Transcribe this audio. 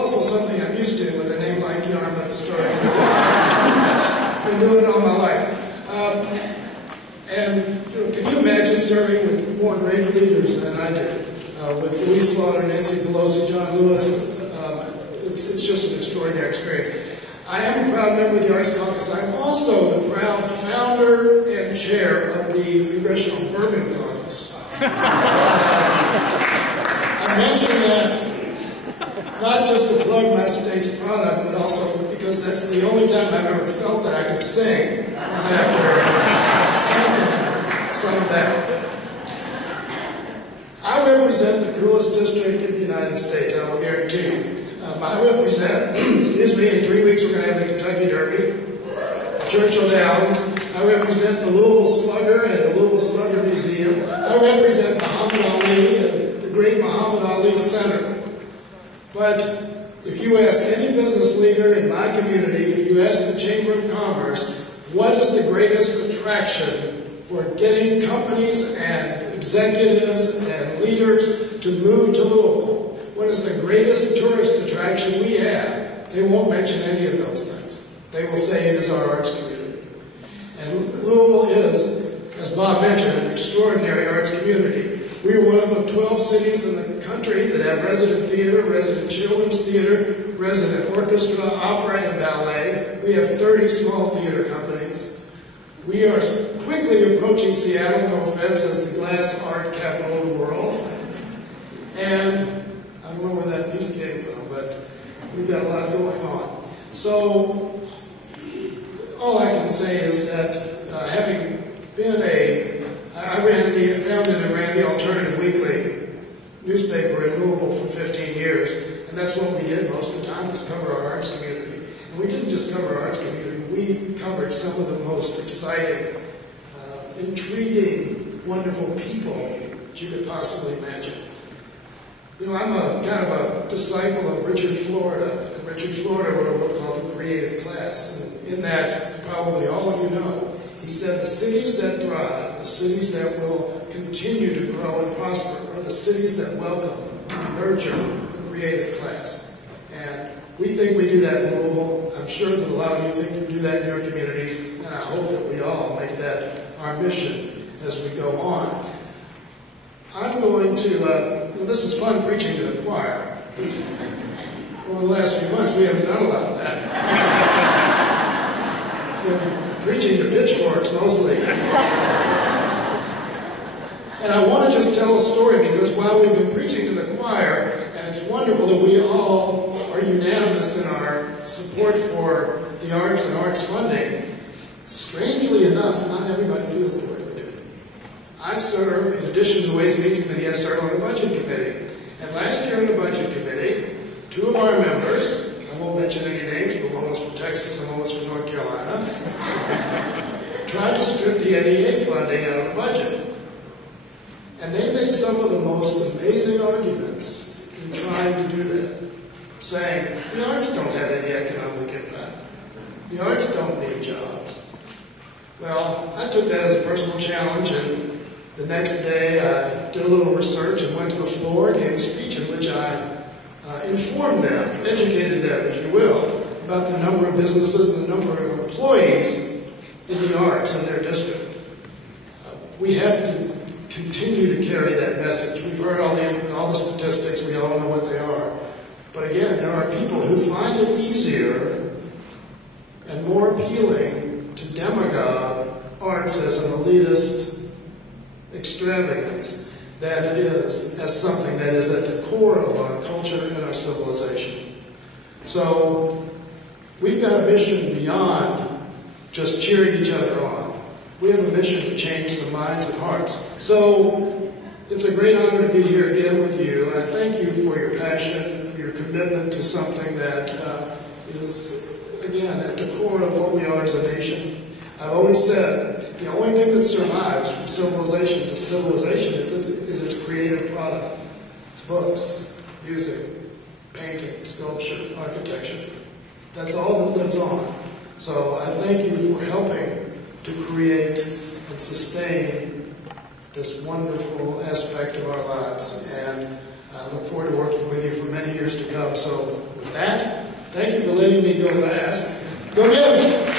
also something I'm used to with a name like Yarmuth starting. Been doing it all my life. And can you imagine serving with more great leaders than I did? With Louise Slaughter, Nancy Pelosi, John Lewis. It's just an extraordinary experience. I am a proud member of the Arts Caucus. I'm also the proud founder and chair of the Congressional Bourbon Caucus. I mention that not just to plug my state's product, but also because that's the only time I've ever felt that I could sing, was after some of that. I represent the coolest district in the United States, I will guarantee you. I represent, excuse me, in 3 weeks we're going to have the Kentucky Derby, Churchill Downs. I represent the Louisville Slugger and the Louisville Slugger Museum. I represent Muhammad Ali and the great Muhammad Ali Center. But if you ask any business leader in my community, if you ask the Chamber of Commerce, what is the greatest attraction for getting companies and executives and leaders to move to Louisville? What is the greatest tourist attraction we have? They won't mention any of those things. They will say it is our arts community. And Louisville is, as Bob mentioned, an extraordinary arts community. We are one of the 12 cities in the country that have resident theater, resident children's theater, resident orchestra, opera, and ballet. We have 30 small theater companies. We are quickly approaching Seattle, no offense, as the glass art capital of the world. And I don't know where that piece came from, but we've got a lot going on. So all I can say is that having been I founded and ran the Alternative Weekly newspaper in Louisville for 15 years, and that's what we did most of the time, was cover our arts community. And we didn't just cover our arts community, we covered some of the most exciting, intriguing, wonderful people that you could possibly imagine. You know, I'm a kind of a disciple of Richard Florida. And Richard Florida wrote a book called The Creative Class. And in that, probably all of you know, he said the cities that thrive, the cities that will continue to grow and prosper, are the cities that welcome and nurture the creative class. And we think we do that in Louisville. I'm sure that a lot of you think you do that in your communities. And I hope that we all make that our mission as we go on. I'm going to, this is fun preaching to the choir. Over the last few months, we haven't done a lot of that. Been preaching to pitchforks mostly. And I want to just tell a story, because while we've been preaching to the choir, and it's wonderful that we all are unanimous in our support for the arts and arts funding, strangely enough, not everybody feels the way we do. I serve, in addition to the Ways and Means Committee, I serve on the Budget Committee. And last year in the Budget Committee, two of our members, I won't mention any names, but one was from Texas and one was from North Carolina, tried to strip the NEA funding out of the budget. And they made some of the most amazing arguments in trying to do that, saying, the arts don't have any economic impact. The arts don't need jobs. Well, I took that as a personal challenge, and the next day I did a little research and went to the floor, gave a speech in which I informed them, educated them, if you will, about the number of businesses and the number of employees in the arts in their district. We have to continue to carry that message. We've heard all the statistics, we all know what they are. But again, there are people who find it easier and more appealing to demagogue arts as an elitist extravagance than it is as something that is at the core of our culture and our civilization. So we've got a mission beyond just cheering each other on. We have a mission to change some minds and hearts. So it's a great honor to be here again with you. I thank you for your passion, for your commitment to something that is, again, at the core of what we are as a nation. I've always said the only thing that survives from civilization to civilization is its creative product. It's books, music, painting, sculpture, architecture. That's all that lives on. So I thank you for helping to create and sustain this wonderful aspect of our lives. And I look forward to working with you for many years to come. So With that, thank you for letting me go last. Go get 'em!